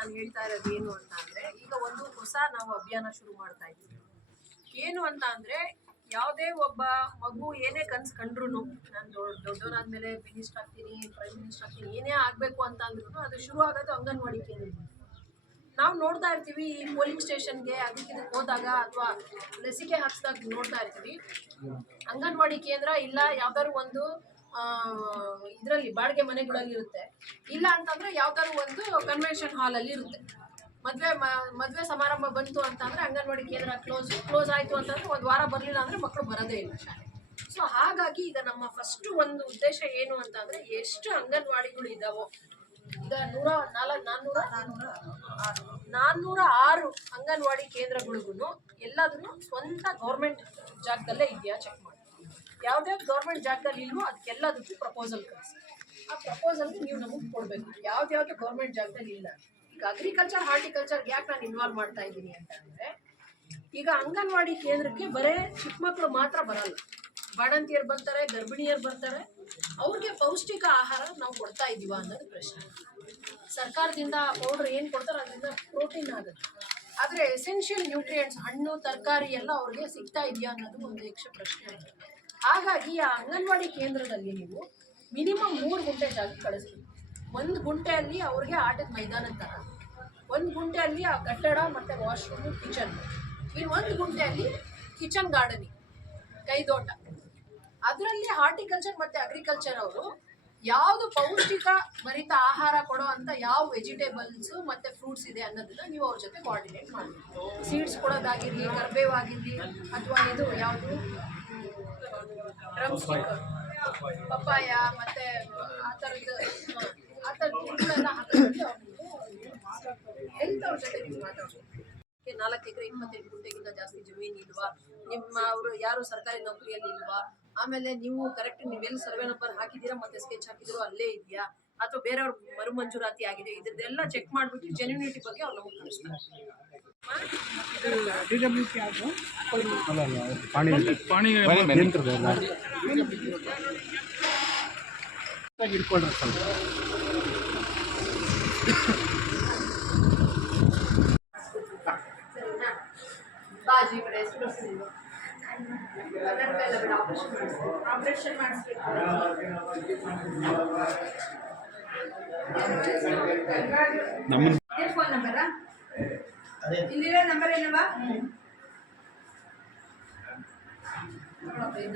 ನಾನು ಹೇಳ್ತಾ ಇರೋದು ಏನು ಅಂತ ಅಂದ್ರೆ, ಈಗ ಒಂದು ಹೊಸ ನಾವು ಅಭಿಯಾನ ಶುರು ಮಾಡ್ತಾ ಇದ್ದೀವಿ. ಏನು ಅಂತ ಅಂದ್ರೆ, ಯಾವುದೇ ಒಬ್ಬ ಮಗು ಏನೇ ಕನ್ಸು ಕಂಡ್ರು, ನಾನು ದೊಡ್ಡವನಾದ್ಮೇಲೆ ಮಿನಿಸ್ಟರ್ ಆಗ್ತೀನಿ, ಪ್ರೈಮ್ ಮಿನಿಸ್ಟರ್ ಆಗ್ತೀನಿ, ಏನೇ ಆಗ್ಬೇಕು ಅಂತ ಅಂದ್ರೂ ಅದು ಶುರು ಆಗೋದು ಅಂಗನವಾಡಿ ಕೇಂದ್ರದಿಂದ. ನಾವು ನೋಡ್ತಾ ಇರ್ತೀವಿ, ಈ ಪೋಲಿಂಗ್ ಸ್ಟೇಷನ್ಗೆ ಅದಕ್ಕೆ ಹೋದಾಗ ಅಥವಾ ಲಸಿಕೆ ಹಾಕಿದಾಗ ನೋಡ್ತಾ ಇರ್ತೀವಿ, ಅಂಗನವಾಡಿ ಕೇಂದ್ರ ಇಲ್ಲ ಯಾವ್ದಾದ್ರು ಒಂದು ಇದರಲ್ಲಿ ಬಾಡಿಗೆ ಮನೆಗಳಲ್ಲಿ ಇರುತ್ತೆ, ಇಲ್ಲ ಅಂತಂದ್ರೆ ಯಾವ್ದಾದ್ರು ಒಂದು ಕನ್ವೆನ್ಷನ್ ಹಾಲಲ್ಲಿ ಇರುತ್ತೆ. ಮದುವೆ ಸಮಾರಂಭ ಬಂತು ಅಂತಂದ್ರೆ ಅಂಗನವಾಡಿ ಕೇಂದ್ರ ಕ್ಲೋಸ್ ಆಯಿತು ಅಂತಂದ್ರೆ ಒಂದು ವಾರ ಬರಲಿಲ್ಲ ಅಂದ್ರೆ ಮಕ್ಕಳು ಬರೋದೇ ಇಲ್ಲ ಶಾಲೆ. ಸೊ ಹಾಗಾಗಿ ಈಗ ನಮ್ಮ ಫಸ್ಟ್ ಒಂದು ಉದ್ದೇಶ ಏನು ಅಂತಂದ್ರೆ, ಎಷ್ಟು ಅಂಗನವಾಡಿಗಳು ಇದ್ದಾವೋ, ಈಗ 406 ಅಂಗನವಾಡಿ ಕೇಂದ್ರಗಳಿಗೂ ಎಲ್ಲದನ್ನು ಸ್ವಂತ ಗೌರ್ಮೆಂಟ್ ಜಾಗದಲ್ಲೇ ಇದೆಯಾ ಚೆಕ್ ಮಾಡಿ. ಯಾವುದೇ ಗೌರ್ಮೆಂಟ್ ಜಾಗದಲ್ಲಿ ಇಲ್ವೋ ಅದಕ್ಕೆಲ್ಲದಕ್ಕೂ ಪ್ರಪೋಸಲ್ ಕಳಿಸಿ. ಆ ಪ್ರಪೋಸಲ್ಗೆ ನೀವು ನಮಗೆ ಕೊಡಬೇಕು. ಯಾವ್ದು ಗೌರ್ಮೆಂಟ್ ಜಾಗದಲ್ಲಿ ಇಲ್ಲ. ಈಗ ಅಗ್ರಿಕಲ್ಚರ್ ಹಾರ್ಟಿಕಲ್ಚರ್ಗೆ ಯಾಕೆ ನಾನು ಇನ್ವಾಲ್ವ್ ಮಾಡ್ತಾ ಇದ್ದೀನಿ ಅಂತ ಅಂದರೆ, ಈಗ ಅಂಗನವಾಡಿ ಕೇಂದ್ರಕ್ಕೆ ಬರೇ ಚಿಕ್ಕ ಮಕ್ಕಳು ಮಾತ್ರ ಬರಲ್ಲ, ಬಾಣಂತಿಯರು ಬರ್ತಾರೆ, ಗರ್ಭಿಣಿಯರು ಬರ್ತಾರೆ. ಅವ್ರಿಗೆ ಪೌಷ್ಟಿಕ ಆಹಾರ ನಾವು ಕೊಡ್ತಾ ಇದ್ದೀವ ಅನ್ನೋದು ಪ್ರಶ್ನೆ. ಸರ್ಕಾರದಿಂದ ಪೌಡ್ರ್ ಏನು ಕೊಡ್ತಾರೆ ಅದರಿಂದ ಪ್ರೋಟೀನ್ ಆಗುತ್ತೆ, ಆದರೆ ಎಸೆನ್ಷಿಯಲ್ ನ್ಯೂಟ್ರಿಯೆಂಟ್ಸ್ ಹಣ್ಣು ತರಕಾರಿ ಎಲ್ಲ ಅವ್ರಿಗೆ ಸಿಗ್ತಾ ಇದೆಯಾ ಅನ್ನೋದು ಒಂದು ಯಕ್ಷ ಪ್ರಶ್ನೆ ಆಗಿದೆ. ಹಾಗಾಗಿ ಆ ಅಂಗನವಾಡಿ ಕೇಂದ್ರದಲ್ಲಿ ನೀವು ಮಿನಿಮಮ್ 3 ಗುಂಟೆ ಜಾಗ ಕಳಿಸ್ಬೇಕು. 1 ಗುಂಟೆಯಲ್ಲಿ ಅವ್ರಿಗೆ ಆಟದ ಮೈದಾನ ಥರ, 1 ಗುಂಟೆಯಲ್ಲಿ ಆ ಕಟ್ಟಡ ಮತ್ತು ವಾಶ್ರೂಮು ಕಿಚನ್, ಇನ್ನು 1 ಗುಂಟೆಯಲ್ಲಿ ಕಿಚನ್ ಗಾರ್ಡನಿಂಗ್ ಕೈದೋಟ. ಅದರಲ್ಲಿ ಹಾರ್ಟಿಕಲ್ಚರ್ ಮತ್ತು ಅಗ್ರಿಕಲ್ಚರ್ ಅವರು ಯಾವುದು ಪೌಷ್ಟಿಕ ಭರಿತ ಆಹಾರ ಕೊಡೋ ಅಂತ ಯಾವ ವೆಜಿಟೇಬಲ್ಸು ಮತ್ತು ಫ್ರೂಟ್ಸ್ ಇದೆ ಅನ್ನೋದನ್ನ ನೀವು ಅವ್ರ ಜೊತೆ ಕೋಆರ್ಡಿನೇಟ್ ಮಾಡಬೇಕು. ಸೀಡ್ಸ್ ಕೊಡೋದಾಗಿರಲಿ, ಕರ್ಬೇವು ಆಗಿರಲಿ, ಅಥವಾ ಇದು ಯಾವುದು ಡ್ರಮ್ ಸ್ಟಿಕ್, ಪಪ್ಪಾಯ ಮತ್ತು ಆ ಥರದ್ದು ಗಿಡಗಳೆಲ್ಲ ಹಾಕೋದಕ್ಕೆ ಹೆಲ್ತ್ ಅವ್ರ ಜೊತೆ ನೀವು ಮಾತಾಡಬೇಕು. 4 ಎಕರೆ 28 ಗುಂಟೆಗಿಂತ ಜಾಸ್ತಿ ಜಮೀನು ಇಲ್ವಾ, ಅವರು ಯಾರು ಸರ್ಕಾರಿ ನೌಕರಿಯಲ್ಲಿ ಇಲ್ವಾ, ಆಮೇಲೆ ನೀವು ಕರೆಕ್ಟ್ ನೀವೆಲ್ಲಿ ಸರ್ವೆ ನಂಬರ್ ಹಾಕಿದ್ದೀರಾ ಮತ್ತೆ ಸ್ಕೆಚ್ ಹಾಕಿದಿರೋ ಅಲ್ಲೇ ಇದೆಯಾ, ಅಥವಾ ಬೇರೆಯವ್ರ ಮರು ಮಂಜೂರಾತಿ ಆಗಿದೆ, ಇದನ್ನೆಲ್ಲ ಚೆಕ್ ಮಾಡಿಬಿಟ್ಟು ಜೆನ್ಯೂನಿಟಿ ಬಗ್ಗೆ ಅವ್ರು ನಮಗೆ ತಿಳಿಸ್ತಾರೆ. ಬಾಜಿ ಕಡೆ ಎಷ್ಟು ಬರ್ಸಿದ್ದೀವಿ ಆಪರೇಷನ್ ಮಾಡಿಸ್ಬೇಕು. ಫೋನ್ ನಂಬರಾ ಇಲ್ಲಿರೋ ನಂಬರ್ ಏನವಾ?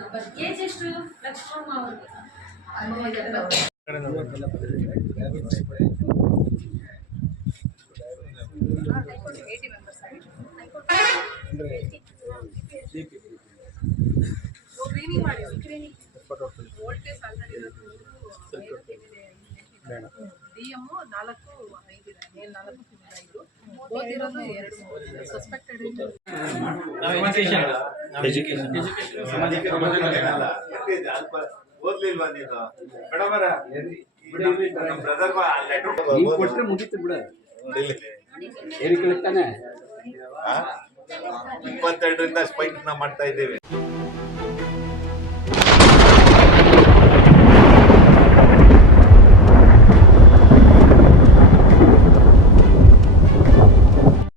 ನಂಬರ್ ಏಜ್ ಎಷ್ಟು? ಲಕ್ಷ್ಮಮ್ಮ ಅವ್ರಿಗೆ 80 ಮೆಂಬರ್ಸ್ ಸ್ಕ್ರೀನಿಂಗ್ ಮಾಡಿ. ಸ್ಕ್ರೀನಿಂಗ್ ವೋಲ್ಟೇಜ್ ಆಲ್ರೆಡಿ DM 4-5 ಇದೆ, ಮೇಲ್ 4-5 ಓದಿರೋದು 2-3 ಸಸ್ಪೆಕ್ಟೆಡ್ ಓದ್ಲಿಲ್ವಾ ನೀನು? ಮೇಡಮರ ಕೊಟ್ರೆ ಮುಗಿತು ಬಿಡ. 22ರಿಂದ ಸ್ಪೈಕ್ ಮಾಡ್ತಾ ಇದ್ದೇವೆ.